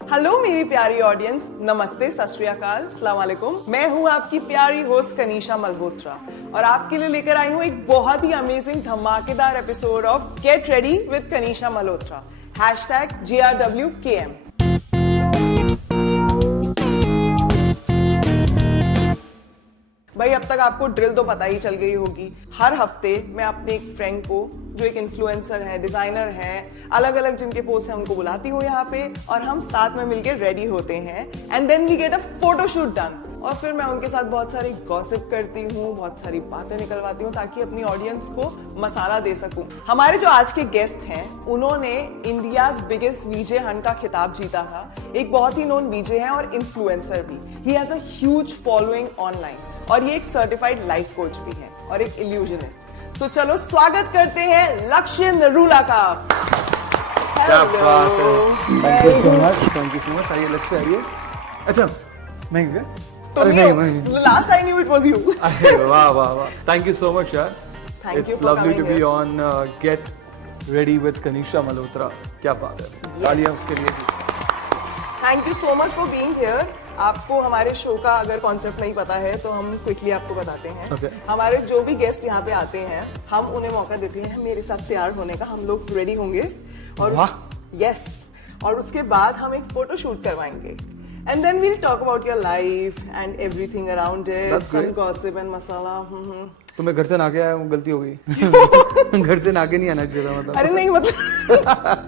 Hello मेरी प्यारी audience, नमस्ते, सत श्री अकाल, अस्सलाम वालेकुम। मैं हूं आपकी प्यारी होस्ट कनीशा मल्होत्रा और आपके लिए लेकर आई हूं एक बहुत ही अमेजिंग धमाकेदार episode of get ready with Kanisha Malhotra #GRWKM। भाई अब तक आपको ड्रिल तो पता ही चल गई होगी। हर हफ्ते मैं अपने एक फ्रेंड को जो एक इन्फ्लुएंसर है, डिजाइनर है, अलग अलग जिनके पोस्ट हैं उनको बुलाती हूँ यहाँ पे और हम साथ में मिलकर रेडी होते हैं and then we get a photoshoot done. और फिर मैं उनके साथ बहुत सारी गॉसिप करती हूँ, बहुत सारी बातें निकलवाती हूँ ताकि अपनी ऑडियंस को मसाला दे सकूं। हमारे जो आज के गेस्ट हैं उन्होंने इंडियाज बिगेस्ट वीजे हंट का खिताब जीता था। एक बहुत ही नोन वीजे हैं और इन्फ्लुएंसर भी। He has a huge following online और ये एक सर्टिफाइड लाइफ कोच भी है और एक इल्यूजनिस्ट। तो चलो स्वागत करते हैं लक्ष्य नरूला का। Thank you so much. आइए लक्ष्य, आइए। अच्छा मैं क्या? Last I knew it was you. वाह वाह वाह, थैंक यू सो मच यार। Thank you It's for lovely to coming be here. on Get Ready with Kanisha Malhotra। क्या बात है, तालियां उसके लिए भी। Thank you so much for being here. आपको हमारे शो का अगर कॉन्सेप्ट नहीं पता है तो हम क्विकली आपको बताते हैं। Okay. हमारे जो भी गेस्ट यहाँ पे आते हैं हम उन्हें मौका देते हैं मेरे साथ तैयार होने का। हम लोग रेडी होंगे और यस और उसके बाद हम एक फोटो शूट करवाएंगे and then we'll talk about your life and everything around it. That's some great. gossip and masala. तो मैं घर से नाके आया हूँ, गलती हो गई। घर से नाके नहीं आना चाहिए था मतलब। अरे नहीं मतलब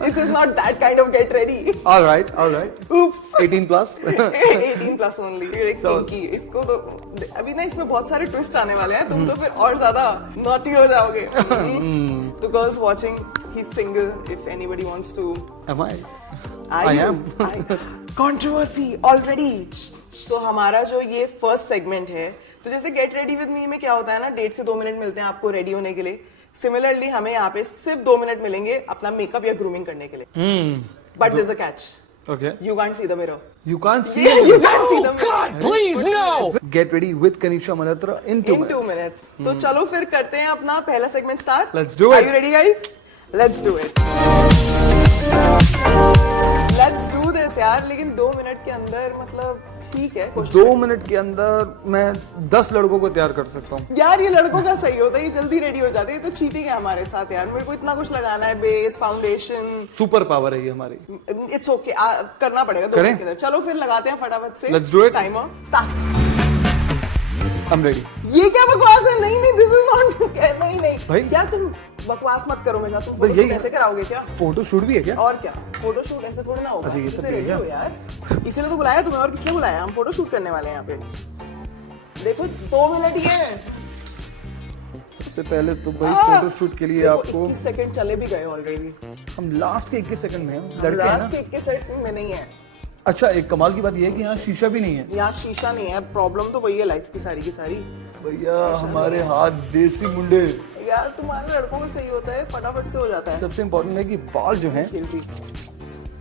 it is not that kind of get ready. All right, all right. Oops. 18 plus. 18 plus only. एक पिंकी, इसको तो अभी ना इसमें बहुत सारे ट्विस्ट आने वाले हैं। तुम तो फिर और ज्यादा नॉटी हो जाओगे। तो girls watching, he is single if anybody wants to. Am I? I am. Controversy already. तो हमारा जो ये फर्स्ट सेगमेंट है, तो जैसे गेट रेडी विद मी में क्या होता है ना, 1.5 से 2 मिनट मिलते हैं आपको रेडी होने के लिए। सिमिलरली हमें यहाँ पे सिर्फ 2 मिनट मिलेंगे अपना मेकअप या ग्रूमिंग करने के लिए। But there is a catch. Okay. You can't see the mirror. You can't see. You can't see the mirror. God, please no! Get ready with Kanisha Malhotra in 2 In 2 minutes. minutes. तो चलो फिर करते हैं अपना पहला segment start. Let's do it. Are you ready guys? Let's do it. Let's do this यार, लेकिन 2 minute के अंदर मतलब ठीक है। 2 मिनट के अंदर मैं 10 लड़कों को तैयार कर सकता हूँ। यार ये लड़कों का सही होता है, ये जल्दी रेडी हो जाते हैं। तो चीटिंग है हमारे साथ यार, मेरे को इतना कुछ लगाना है, बेस, फाउंडेशन। सुपर पावर है ये हमारी। इट्स ओके, करना पड़ेगा 2 मिनट के अंदर। चलो फिर लगाते हैं फटाफट से। Let's do it. Timer starts. I'm ready. ये क्या बकवास है? नहीं नहीं, दिस इज नॉट। नहीं नहीं भाई। क्या तुम बकवास मत करो मेरे साथ। तुम भाई, फोटो यही- ऐसे कराओगे क्या? फोटो शूट भी है क्या? और क्या, फोटो शूट ऐसे थोड़ी ना होगा। अच्छा, ये सब इससे भी है ready क्या? हो यार, इसीलिए तो बुलाया तुम्हें। और किसने बुलाया? हम फोटो शूट करने वाले हैं यहाँ पे। देखो 2 मिनट ही है। सबसे पहले तो भाई फोटो शूट के लिए आपको 21 सेकंड चले भी गए ऑलरेडी। हम लास्ट के 21 सेकंड में हैं, लड़के हैं लास्ट के ना। 21 सेकंड में नहीं है। अच्छा, एक कमाल की बात ये है कि यहाँ शीशा भी नहीं है। यहाँ शीशा नहीं है। प्रॉब्लम तो वही है लाइफ की सारी। भैया हमारे हाथ देसी मुंडे। यार तुम्हारे लड़कों को सही होता है, फटाफट से हो जाता है। सबसे इम्पोर्टेंट है कि बाल जो हैं Guilty.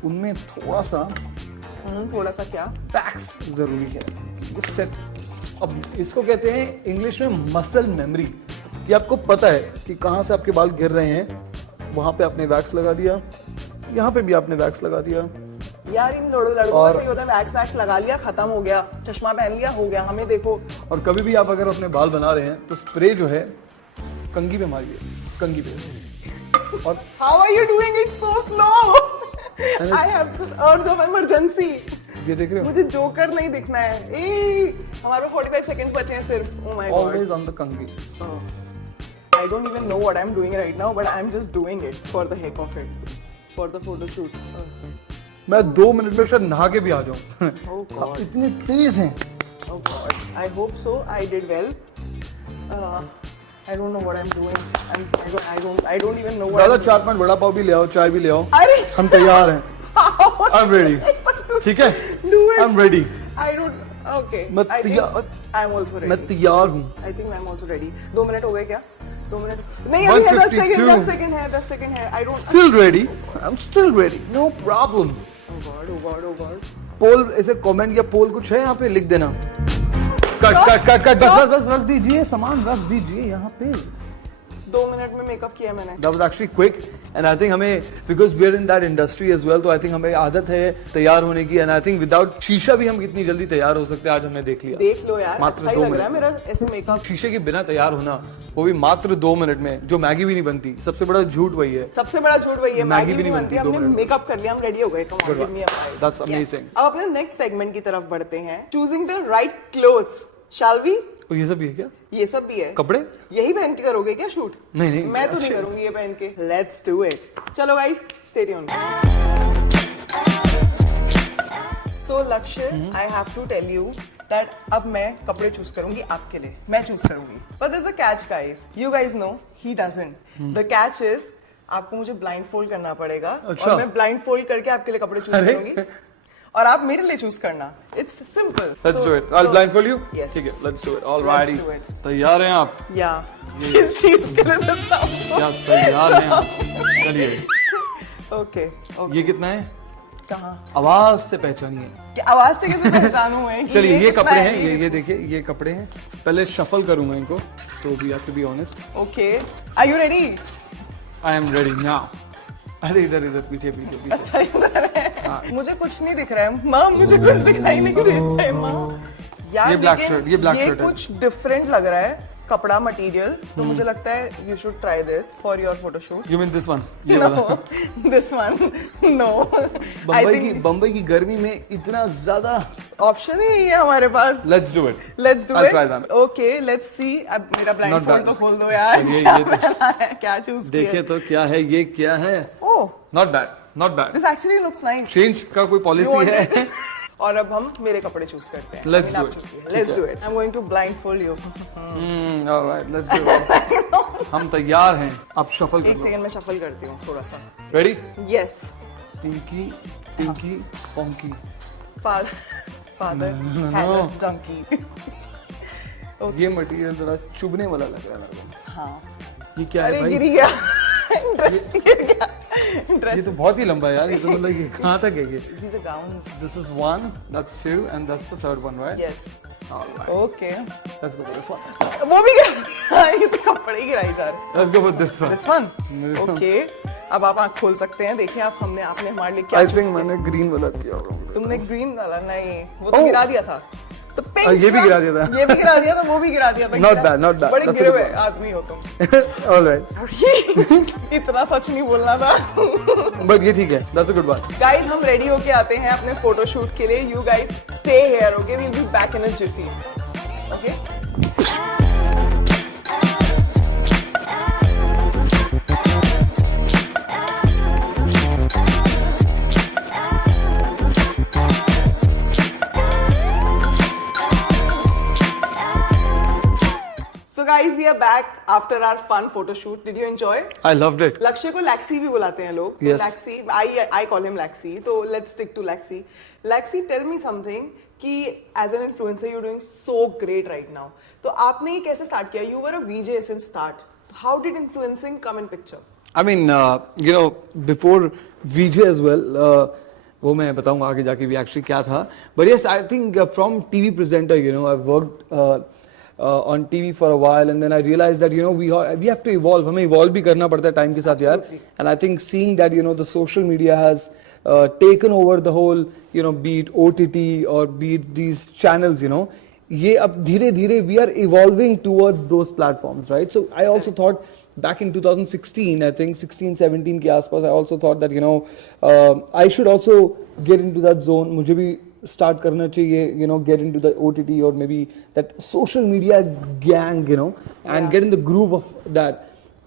उनमें थोड़ा सा थोड़ा सा क्या? पैक्स जरूरी है। वो सेट, अब इसको कहते हैं इंग्लिश में मसल मेमोरी, कि आपको पता है कि कहाँ से आपके बाल गिर रहे हैं। वहां पे आपने वैक्स लगा दिया, यहाँ पे भी आपने वैक्स लगा दिया। यार इन लड़कों को सही होता है, वैक्स लगा लिया, खत्म हो गया, चश्मा पहन लिया, हो गया। हमें देखो। और कभी भी आप अगर अपने बाल बना रहे हैं तो स्प्रे जो है कंघी पे मारिए, कंघी पे। और How are you doing it so slow? I have this urge of emergency. ये देख रहे हो, मुझे जोकर नहीं दिखना है। हमारे 45 सेकंड्स बचे हैं सिर्फ। Oh my God. Always on the कंघी। I don't even know what I'm doing right now, but I'm just doing it for the heck of it, for the photo shoot. मैं 2 minute में शायद नहा के भी आ जाऊं। Oh God. इतने तेज हैं। Oh God. I hope so. I did well. I don't know what I'm doing. I don't even know what. दादा I'm 4-5 वड़ा पाव भी ले आओ, चाय भी ले आओ, अरे हम तैयार हैं। how I'm ready. ठीक है? Do it. I'm ready. I don't. Okay. मैं I think तैयार- I'm also ready. मैं तैयार हूँ। I think I'm also ready. 2 minute हो गए क्या? 2 मिनट नहीं, अभी है 10 सेकंड। 10 सेकंड है, 10 सेकंड है। I don't. Still ready? I'm still ready. No problem. Oh God, oh God, oh God. पोल ऐसे कमेंट या पोल कुछ है यहाँ पे, लिख देना। कट कट कट कट, बस बस बस, रख दीजिए, सामान रख दीजिए यहाँ पे। 2 मिनट में मेकअप किया मैंने। That was actually quick and I think हमें because we are in that industry as well तो I think हमें आदत है तैयार होने की and I think without शीशा भी हम कितनी जल्दी तैयार हो सकते हैं आज हमने देख लिया। देख लो यार, मात्र अच्छा ही 2 लग रहा है मिनट मेरा ऐसे मेकअप। शीशे के बिना तैयार होना वो भी मात्र 2 मिनट में, जो मैगी भी नहीं बनती। सबसे बड़ा झूठ वही है। सबसे बड़ा झूठ वही है, मैगी भी नहीं बनती। 2 हमने मिनट में। मेकअप कर लिया, हम रेडी हो गए। Come on, give me a bite. That's Yes. amazing. अब अपने नेक्स्ट सेगमेंट की तरफ बढ़ते हैं। Choosing the right clothes. Shall we? और ये सब भी है क्या? ये सब भी है। कपड़े यही पहन के करोगे क्या शूट? नहीं, मैं तो नहीं अच्छे। करूंगी ये पहन के। Let's do it. चलो गाइस, stay tuned. So लक्ष्य, I have to tell you that अब मैं कपड़े चूज करूंगी आपके लिए। मैं चूज करूंगी। But there's a catch, guys. You guys know he doesn't. The catch is आपको मुझे ब्लाइंड फोल्ड करना पड़ेगा अच्छा। और मैं ब्लाइंड फोल्ड करके आपके लिए कपड़े चूज अरे। करूंगी और आप मेरे लिए चूज करना। It's simple. Let's do it. I'll blindfold you. Yes. ठीक है, let's do it. Alrighty. Let's do it. तैयार हैं आप? या इस चीज के लिए तो sound so- क्या तैयार हैं आप? चलिए। Okay. Okay. ये कितना है? कहाँ? आवाज से पहचानिए। कि आवाज से कैसे पहचानूं मैं कि चलिए ये कितना कपड़े है, हैं, ये देखिए ये कपड़े हैं। पहले शफल करूंगा इनको, तो we have to be honest. Okay. Are you ready? I am ready now. अरे इधर इधर पीछे पीछे पीछे। अच्छा इधर है। मुझे कुछ नहीं दिख रहा है माँ, मुझे कुछ दिखाई नहीं देता है माँ। यार ये black लेकिन shirt, ये black ये shirt है। कुछ डिफरेंट लग रहा है कपड़ा मटेरियल, तो मुझे लगता है you should try this for your photoshoot. You mean this one? ये वाला? No, this one no. I think Bombay की गर्मी में इतना ज्यादा ऑप्शन ही यही है हमारे पास। Let's do it. Let's do I'll it. try that. Okay, let's see. अब मेरा ब्लाइंड Not फोल्ड bad. तो खोल दो यार। चलिए, क्या ये तो- पहना है, क्या चूज किया? देखिए तो क्या है, ये क्या है? Oh, not bad, not bad. This actually looks nice. Change का कोई पॉलिसी है? और अब हम मेरे कपड़े चूज करते हैं। Let's do it. Let's do it. I am going to blindfold you. Alright, let's do it. हम तैयार हैं, अब शफल एक करो। सेकंड में शफल करती हूँ थोड़ा सा। Ready? Yes. Pinky pinky ponky. Father had donkey. ये मटेरियल थोड़ा चुभने वाला लग रहा है मेरे को। हाँ। ये क्या है अरे भाई? गिर गया। ड्रेस गिर गया। ये ड्रेस। तो बहुत ही लंबा है यार, ये तो मतलब ये कहाँ तक है ये? These are gowns. This is one, that's two, and that's the third one, right? Yes. Alright. Okay. Let's go for this one. वो भी गिरा। ये तो कपड़े ही गिराई जा रहे। Let's go for this one. This one. Okay. अब आप आँख खोल सकते हैं। देखिए आप आपने हमारे लिए क्या I choose think किया। मैंने green वाला किया होगा। तुमने ग्रीन वाला नहीं, वो तो Oh. गिरा दिया था। तो पिंक ये भी गिरा दिया था। ये भी गिरा दिया था, वो भी गिरा दिया था। Not bad, not bad. बड़े That's a गिरे good हुए one. आदमी हो तुम। Alright. इतना सच नहीं बोलना था। But ये ठीक है, that's a good one. Guys हम रेडी होके आते हैं अपने फोटोशूट के लिए। You guys stay here, okay? We will be back in a jiffy. Okay? So guys, we are back after our fun photo shoot. Did you enjoy? I loved it. लक्ष्य को लैक्सी भी बुलाते हैं लोग। Yes. लैक्सी, I call him लैक्सी। तो let's stick to लैक्सी। लैक्सी, tell me something कि as an influencer you're doing so great right now. तो आपने ये कैसे start किया? You were a VJ since start. How did influencing come in picture? I mean, you know, before VJ as well, वो मैं बताऊंगा आगे जाके भी actually क्या था. But yes, I think from TV presenter, you know, I've worked on TV for a while, and then I realized that you know we have to evolve. हमें evolve भी करना पड़ता है time के साथ यार. And I think seeing that you know the social media has taken over the whole, you know, be it OTT or be it these channels, you know. ये अब धीरे धीरे we are evolving towards those platforms, right? So I also thought back in 2016, I think 16-17 के आसपास, I also thought that you know I should also get into that zone. मुझे भी start करना चाहिए, you know, get into the OTT or maybe that social media gang, you know, and get in the groove of that.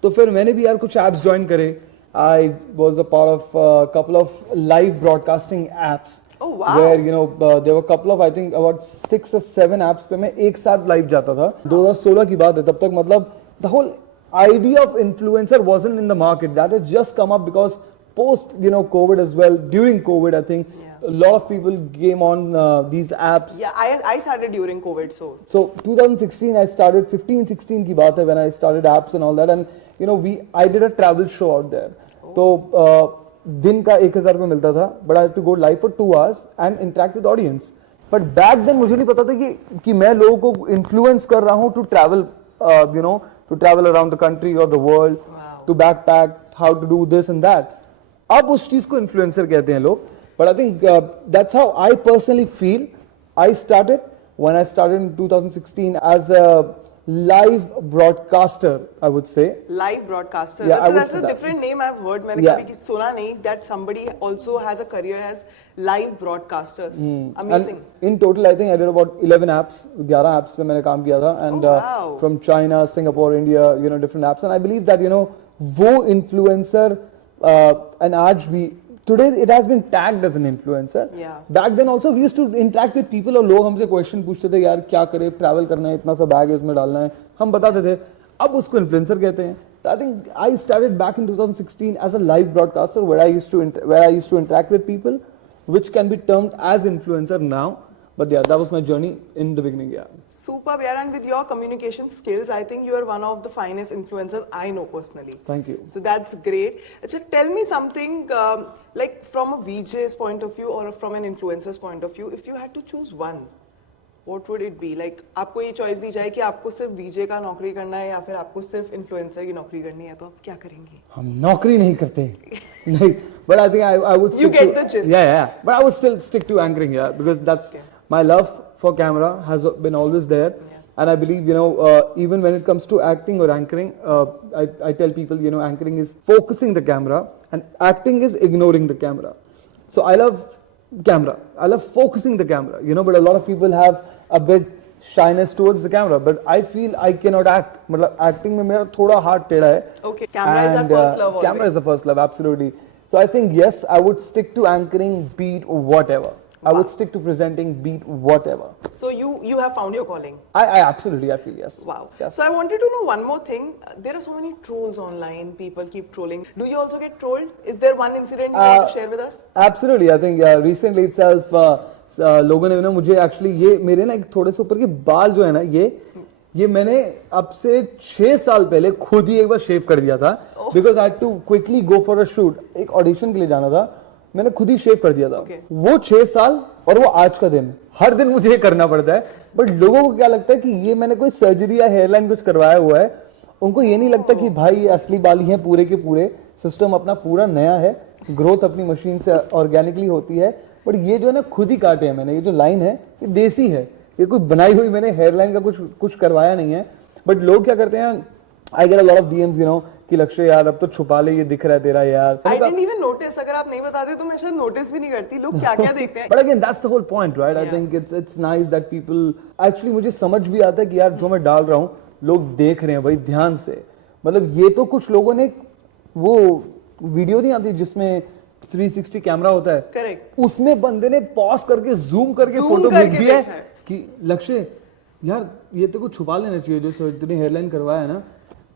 तो फिर मैंने भी यार कुछ apps join करे. I was a part of a couple of live broadcasting apps. Oh wow! Where you know there were a couple of I think about 6 or 7 apps पे मैं एक साथ live जाता था. 2016 की बात है. तब तक मतलब the whole idea of influencer wasn't in the market. That has just come up because post you know COVID as well. During COVID, I think a lot of people came on these apps. Yeah, I started during COVID, so. So 2016 I started 15-16 की बात है when I started apps and all that, and you know I did a travel show out there. तो दिन का 1000 रुपये मिलता था, but I had to go live for 2 hours and interact with audience. But back then मुझे नहीं पता था कि मैं लोगों को influence कर रहा हूँ to travel, you know, to travel around the country or the world, to backpack, how to do this and that. अब उस चीज को influencer कहते हैं लोग. But I think that's how I personally feel. I started when I started in 2016 as a live broadcaster, I would say. Live broadcaster. Yeah, I would that's say a that. different name I've heard. मैंने Yeah. कभी सुना नहीं that somebody also has a career as live broadcasters. Amazing. And in total, I think I did about 11 apps. 11 apps पे मैंने काम किया था. And Oh, wow. from China, Singapore, India, different apps. And I believe that, वो influencer, and आज भी, today it has been tagged as an influencer. Yeah. Back then also we used to interact with people और लोग हमसे question पूछते थे यार क्या करे, ट्रैवल करना है, इतना सा बैग है उसमें डालना है, हम बताते थे. अब उसको इन्फ्लुएंसर कहते हैं. I think I started back in 2016 as a live broadcaster where I used to interact with people, which can be termed as influencer now. But yeah, that was my journey in the beginning. Yeah. Superb, yeah. And with your communication skills, I think you are one of the finest influencers I know personally. Thank you. So that's great. Achha, tell me something like from a VJ's point of view or from an influencer's point of view, if you had to choose one, what would it be? Like आपको ये choice दी जाए कि आपको सिर्फ VJ का नौकरी करना है या फिर आपको सिर्फ influencer की नौकरी करनी है, तो आप क्या करेंगे? हम नौकरी नहीं करते. नहीं. But I think I would. You get the gist. Yeah. But I would still stick to anchoring. Yeah, because that's my love for camera has been always there. Yeah. And I believe, even when it comes to acting or anchoring, I tell people, anchoring is focusing the camera and acting is ignoring the camera. So I love camera. I love focusing the camera, but a lot of people have a bit shyness towards the camera. But I feel I cannot act. मतलब acting में मेरा थोड़ा हाथ टेढ़ा है. Okay, camera is our first love. Camera always. is the first love, absolutely. So I think, yes, I would stick to anchoring, beat whatever. I would stick to presenting, beat whatever. So you have found your calling. I absolutely, I feel yes. Wow. Yes. So I wanted to know one more thing. There are so many trolls online. People keep trolling. Do you also get trolled? Is there one incident you want to share with us? Absolutely. I think recently itself, लोगों ने ना मुझे actually ये मेरे ना एक थोड़े से ऊपर के बाल जो है ना ये मैंने अब से 6 साल पहले खुद ही एक बार शेव कर दिया था. Because I had to quickly go for a shoot. एक ऑडिशन के लिए जाना था. मैंने खुद ही शेव कर दिया था. वो 6 साल और वो आज का दिन. हर दिन मुझे ये करना पड़ता है. बट लोगों को क्या लगता है कि ये मैंने कोई सर्जरी या हेयरलाइन कुछ करवाया हुआ है. उनको ये नहीं लगता कि भाई ये असली बाल ही हैं पूरे के पूरे. सिस्टम अपना पूरा नया है. ग्रोथ अपनी मशीन से ऑर्गेनिकली होती है. बट ये जो है ना खुद ही काटे हैं मैंने. ये जो लाइन है ये देसी है. ये कोई बनाई हुई मैंने हेयरलाइन का कुछ करवाया नहीं है. बट लोग क्या करते हैं, I get a lot of DMs कि लक्ष्य यार अब तो छुपा ले, ये दिख रहा है तेरा यार. I didn't even notice. अगर आप नहीं बताते तो मैं शायद नोटिस भी नहीं करती लोग क्या-क्या देखते हैं. But again, that's the whole point, right? I think it's nice that people actually मुझे समझ भी आता है कि यार जो मैं डाल रहा हूँ लोग देख रहे हैं भाई ध्यान से. मतलब ये तो कुछ लोगों ने वो वीडियो नहीं आती जिसमें 360 कैमरा होता है. Correct. उसमें बंदे ने पॉज करके जूम करके फोटो लिख दिया है कि लक्ष्य यार ये तो कुछ छुपा लेना चाहिए जो तूने हेयरलाइन करवाया है ना.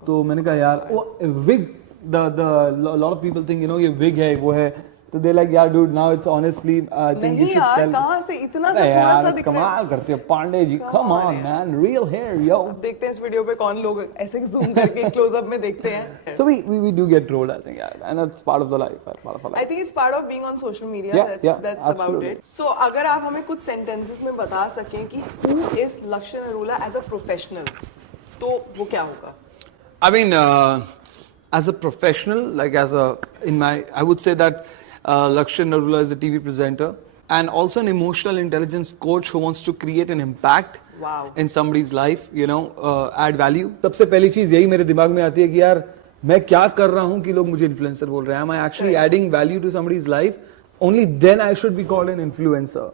तो मैंने कहा यार वो wig lot of people think ये विग है वो है. तो दे लाइक यार dude now it's honestly I think you should tell. कहां से इतना सा थोड़ा सा दिख रहा है. कमाल करते हो Pandey ji. Come on man, real hair yo. देखते हैं इस वीडियो पे कौन लोग ऐसे जूम करके क्लोज अप में देखते हैं. So we do get trolled, I think, yeah, and that's part of the life, part of our life. I think it's part of being on social media. Yeah, That's about absolutely. it. So अगर आप हमें कुछ sentences में बता सकें कि who is Lakshya Narula as a professional, तो वो क्या होगा? I mean, as a professional, like I would say that Lakshya Narula is a TV presenter and also an emotional intelligence coach who wants to create an impact in somebody's life, add value. सबसे पहली चीज यही मेरे दिमाग में आती है कि यार मैं क्या कर रहा हूँ कि लोग मुझे influencer बोल रहे हैं. Am I actually adding value to somebody's life? Only then I should be called an influencer.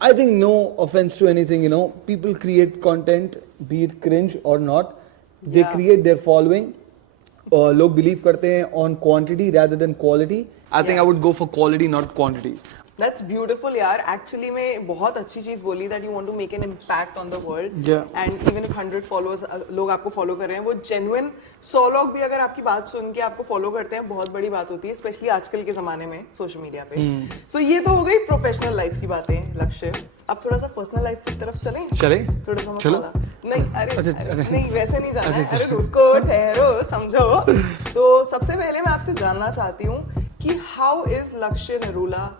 I think no offense to anything, people create content, be it cringe or not. They create their following. लोग believe करते हैं on quantity rather than quality. I think I would go for quality, not quantity. That's beautiful यार. Actually में बहुत अच्छी चीज बोली that you want to make an impact on the world. Yeah. And even if 100 followers लोग आपको follow कर रहे हैं, वो genuine 100 लोग भी अगर आपकी बात सुन के आपको follow करते हैं, बहुत बड़ी बात होती है, especially आजकल के जमाने में social media पे. So ये तो हो गई professional life की बातें लक्ष्य. अब थोड़ा सा personal life की तरफ चलें? चलें? थोड़ा सा चलो? मसाला. नहीं अरे अच्छा. नहीं वैसे नहीं जाना है. अरे रुको ठहरो समझो. तो सबसे पहले मैं आपसे जानना चाहती हूँ कि how is Lakshya Narula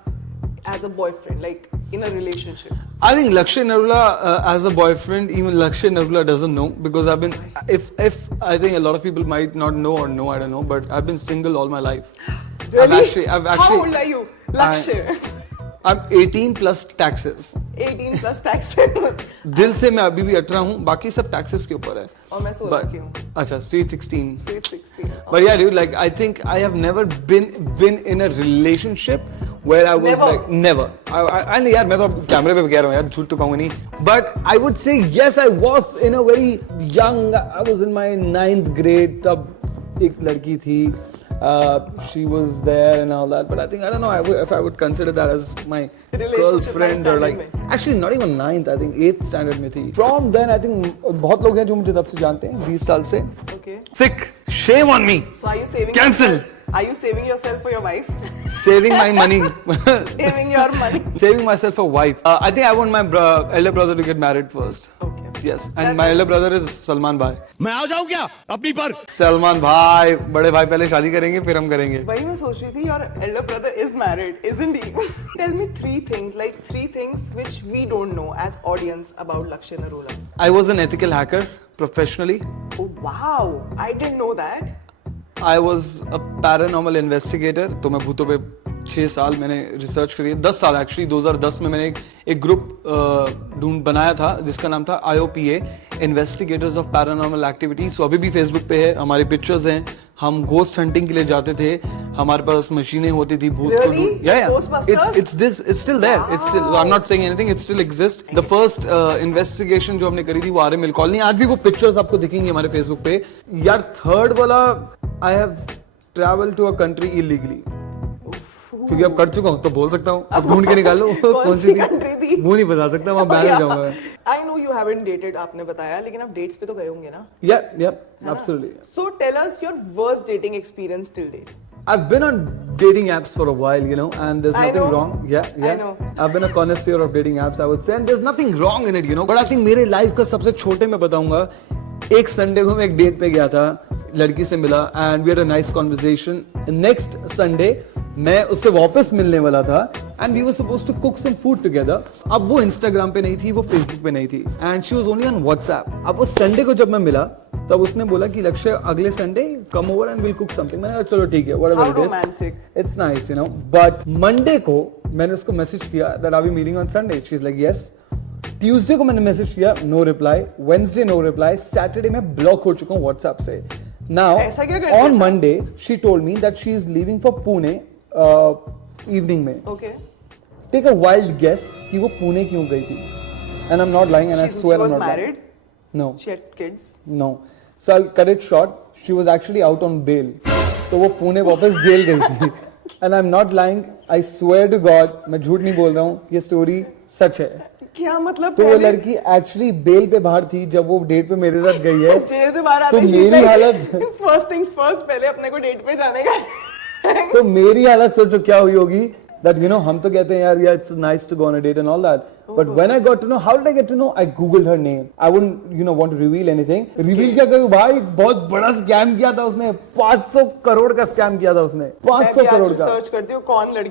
as a boyfriend, like in a relationship? I think Lakshay Narula as a boyfriend, even Lakshay Narula doesn't know because I've been, if I think a lot of people might not know or know, I don't know, but I've been single all my life. Really? I've How actually, old are you? Lakshay. I'm 18 plus taxes. 18 plus taxes. दिल से मैं अभी भी 18 हूँ, बाकी सब taxes के ऊपर है. और मैं 16 की हूँ. अच्छा, sweet 16. Sweet 16. But yeah, dude, like I think I have never been in a relationship where I was Never. like never. And यार मैं तो कैमरे पे कह रहा हूँ यार, झूठ तो कहूँगा नहीं. But I would say yes, I was in a very young. I was in my 9th grade. तब एक लड़की थी. She was there and all that, but I think I don't know if I would consider that as my Relationship girlfriend or like में. actually not even 9th, I think 8th standard में थी. From then I think बहुत लोग हैं जो मुझे तब से जानते हैं 20 साल से. Okay. Sick, shame on me. So are you saving Cancel. yourself? Are you saving yourself for your wife? Saving my money. Saving your money. Saving myself a wife. I think I want my elder brother to get married first. Okay. Yes, and my elder brother is Salman Bhai. मैं आ जाऊं क्या अपनी पर? Salman Bhai, बड़े भाई पहले शादी करेंगे फिर हम करेंगे. वही मैं सोच रही थी, your elder brother is married, isn't he? Tell me three things which we don't know as audience about Lakshay Narula. I was an ethical hacker professionally. Oh wow, I didn't know that. I was a paranormal investigator. तो मैं भूतों पे 6 साल मैंने research करी, 10 साल actually. 2010 में मैंने एक ग्रुप बनाया था जिसका नाम था IOPA, investigators of paranormal activities. So अभी भी फेसबुक पे है, हमारी पिक्चर्स हैं. हम घोस्ट हंटिंग के लिए जाते थे, हमारे पास मशीनें होती थी भूत को Really? Ghostbusters? it's still there. It's still, I'm not saying anything, it still exists. The first investigation जो हमने करी थी वो RML कॉलोनी, आज भी वो पिक्चर्स आपको दिखेंगी हमारे फेसबुक पे. यार थर्ड वाला, I have traveled to a country illegally. क्योंकि अब कर चुका हूँ तो बोल सकता हूँ. अब ढूंढ के निकाल लो कौन सी country थी? वो नहीं बता सकता, वहाँ बैन हो जाऊंगा. I know you haven't dated, आपने बताया, लेकिन आप डेट्स पे तो गए होंगे ना? Yeah, absolutely. So tell us your worst dating experience till date. I've been on dating apps for a while, you know, and there's I nothing know. wrong. Yeah. I know. I've been a connoisseur of dating apps, I would say, and there's nothing wrong in it, you know. But I think मेरे life का सबसे छोटे मैं बताऊंगा, एक Sunday को मैं एक डेट पे गया था, लड़की से मिला, and we had a nice conversation. Next Sunday मैं उससे वापस मिलने वाला था, and we were supposed to cook some food together. अब वो Instagram पे नहीं थी, वो Facebook पे नहीं थी, and she was only on WhatsApp. अब वो संडे को जब मैं मिला तब उसने बोला कि लक्ष्य अगले Sunday come over and will cook something. मैंने कहा चलो ठीक है, whatever it is, romantic. It's nice, you know. But Monday को मैंने उसको मैसेज किया that are we meeting on Sunday. She is like yes. Tuesday को मैंने मैसेज किया, no reply. Wednesday no reply. Saturday में ब्लॉक हो चुका हूँ व्हाट्सएप से. नाउ ऐसा क्या करते ऑन हो? Monday she told me that she is leaving for Pune evening में. Okay. Take a wild guess कि वो पुणे क्यों गई थी. And I am not lying and I She swear I was am not married. No. She had kids. No. So I'll cut it short. She was actually out on bail. तो वो पुणे वापस jail गई थी. And I'm not lying. I swear to God, मैं झूठ नहीं बोल रहा हूँ. ये स्टोरी सच है. क्या मतलब? तो वो पहले लड़की एक्चुअली बेल पे बाहर थी जब वो डेट पे मेरे साथ गई है. जेल से बाहर तो आते मेरी हालत फर्स्ट थिंग्स फर्स्ट, पहले अपने को डेट पे जाने का. तो मेरी हालत सोचो क्या हुई होगी. That you know हम तो कहते हैं यार yeah it's nice to go on a date and all that. But when I got to know, how did I get to know? I googled her name. I wouldn't want to reveal anything. Reveal क्या करूँ भाई, बहुत बड़ा scam किया था उसने. 500 करोड़ का scam किया था उसने. 500 करोड़ का. सर्च करती हूँ कौन लड़की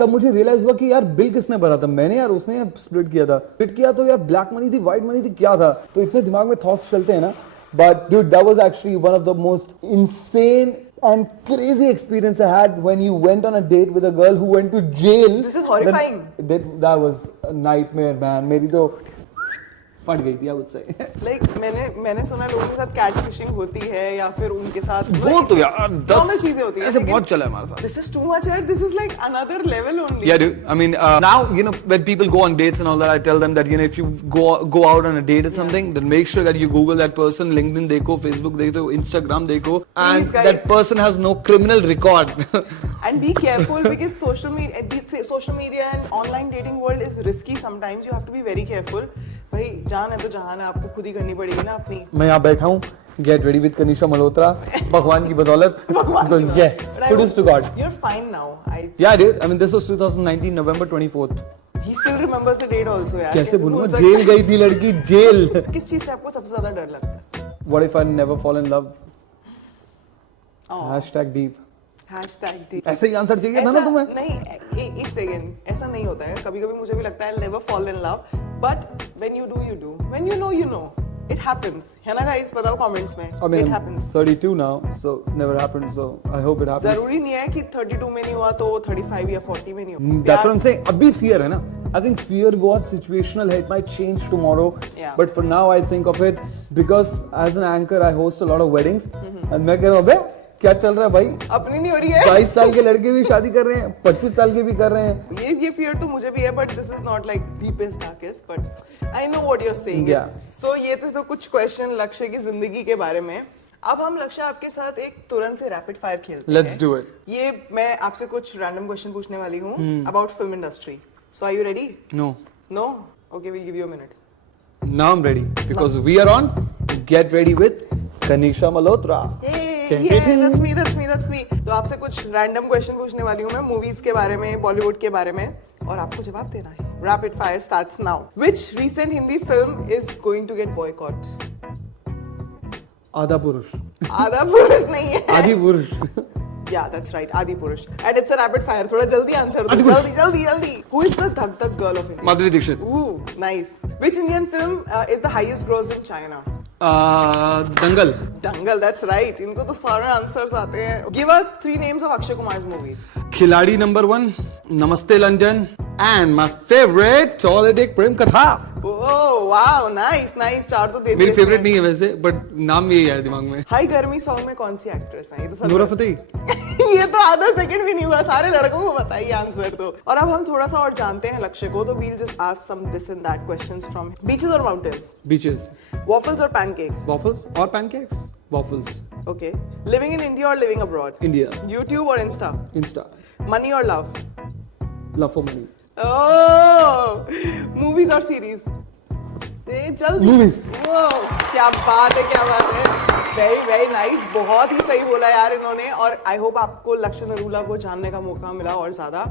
तब मुझे रियलाइज हुआ कि यार बिल किसने भरा था. मैंने यार, उसने स्प्लिट किया था. स्प्लिट किया तो यार ब्लैक मनी थी, व्हाइट मनी थी, क्या था. तो इतने दिमाग में थॉट्स चलते हैं ना. But dude, that was actually one of the most insane and crazy experience I had when you went on a date with a girl who went to jail. This is horrifying. That was a nightmare, man. मेरी तो फट गई थी, I would say. Like मैंने सुना लोगों के साथ कैट फिशिंग होती है या फिर उनके साथ वो तो यार 10 चीजें होती है. ऐसे बहुत चला है हमारे साथ. This is too much, yaar. This is like another level only. Yeah, dude. I mean, now you know when people go on dates and all that, I tell them that if you go out on a date or something, then make sure that you Google that person, LinkedIn देखो, Facebook देखो, Instagram देखो, and Please, guys. that person has no criminal record. And be careful because social media and online dating world is risky sometimes. You have to be very careful. भाई जान है तो जहान है, आपको खुद ही करनी पड़ेगी ना अपनी. मैं यहाँ बैठा हूँ, get ready with Kanisha Malhotra, भगवान की बदौलत. Kudos to God. You're fine now. Yeah, dude. I mean, this was 2019 November 24th. He still remembers the date also, यार. कैसे भूलूंगा? जेल गई थी लड़की, जेल. किस चीज से आपको सबसे ज्यादा डर लगता है? What if I never fall in love? Oh. Hashtag deep. #D ऐसे ही आंसर चाहिए था ना तुम्हें? नहीं, एक सेकंड, ऐसा नहीं होता है। कभी-कभी मुझे भी लगता है never fall in love, but when you do, you do. When you know, you know. It happens. है ना guys? बताओ comments में. I mean, It I'm happens. 32 now, so never happened. So I hope it happens. जरूरी नहीं है कि 32 में नहीं हुआ तो 35 या 40 में नहीं हुआ। That's what I'm saying. अभी fear है ना? I think fear बहुत situational है. It might change tomorrow. Yeah. But for now, I think of it because as an anchor, I host a lot of weddings. And मैं कह रहा हूँ अबे क्या चल रहा है भाई? अपनी नहीं हो रही है। 22 साल के लड़के भी शादी कर रहे हैं, 25 साल के भी कर रहे हैं। ये fear तो मुझे भी है, but this is not like deepest darkest, but I know what you're saying. Yeah. So ये थे तो कुछ question लक्ष्य की जिंदगी के बारे में। अब हम लक्ष्य आपके साथ एक तुरंत से रैपिड फायर खेलते हैं। Let's do it. ये मैं आपसे कुछ रैंडम क्वेश्चन पूछने वाली हूँ about film industry. So are you ready? No. No? Okay, will give you a minute. Now I'm ready because we are on Get Ready with Kanisha Malhotra. that's me. तो आपसे कुछ random question पूछने वाली हूँ मैं movies के बारे में, बॉलीवुड के बारे में, और आपको जवाब देना है। Rapid fire starts now. Which recent Hindi film is going to get boycott? आधा पुरुष। आधा पुरुष नहीं है। आदि पुरुष। Yeah, that's right. आदि पुरुष. And it's a rapid fire. थोड़ा जल्दी आंसर दो। जल्दी. Who is the Dhak Dhak girl of India? Madhuri Dixit. Ooh, nice. Which Indian film is the highest gross in China? Dangal. Dangal, that's right. इनको तो सारे answers आते हैं. Give us 3 names of Akshay Kumar's movies. Khiladi number 1, Namaste London, and my favorite Toilet Prem Katha. Oh, wow, nice. 4 तो दे दिए. मेरी favourite नहीं है वैसे, बट नाम यही है दिमाग में। हाई गर्मी सॉन्ग में कौन सी एक्ट्रेस है? ये तो सब नूरा फतेही। ये तो आधा सेकंड भी नहीं हुआ, सारे लड़कों को बताइए आंसर तो। और अब हम थोड़ा सा और जानते हैं लक्ष्य को, तो we'll just ask some this and that questions from beaches or mountains? Beaches. Waffles or pancakes? Waffles और pancakes. Waffles. Okay. Living in India or living abroad? India. YouTube or Insta? Insta. Money or love? Love for money. Oh, movies or series? जल्दी। Movies. Wow, क्या बात है। Very nice, बहुत ही सही बोला यार इन्होंने। और आई होप आपको लक्ष्य नरूला को जानने का मौका मिला और ज्यादा।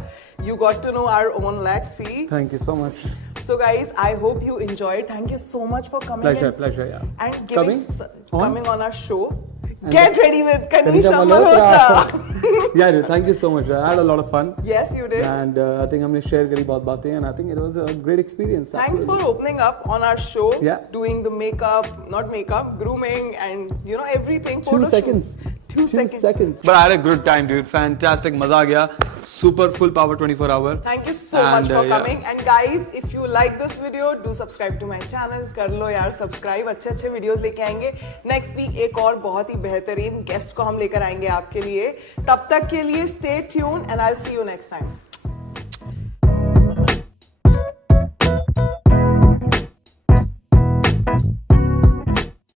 You got to know our own Lexi. Thank you so much. So guys, I hope you enjoyed. Thank you so much for coming. Pleasure, yeah. And Coming on our show. Get ready with Kanisha Malhotra. Yeah, thank you so much. I had a lot of fun. Yes, you did. And I think हमने share करी बहुत बातें, and I think it was a great experience. Thanks for opening up on our show. Yeah. Doing the not makeup, grooming, and everything. 2 seconds. 2 seconds. But I had a good time, dude. Fantastic, मजा आ गया. Super full power 24 hour. Thank you so much for yeah. coming. And guys, if you like this video, do subscribe to my channel. कर लो यार subscribe. अच्छे videos लेके आएंगे. Next week एक और बहुत ही बेहतरीन guest को हम लेकर आएंगे आपके लिए. तब तक के लिए stay tuned and I'll see you next time.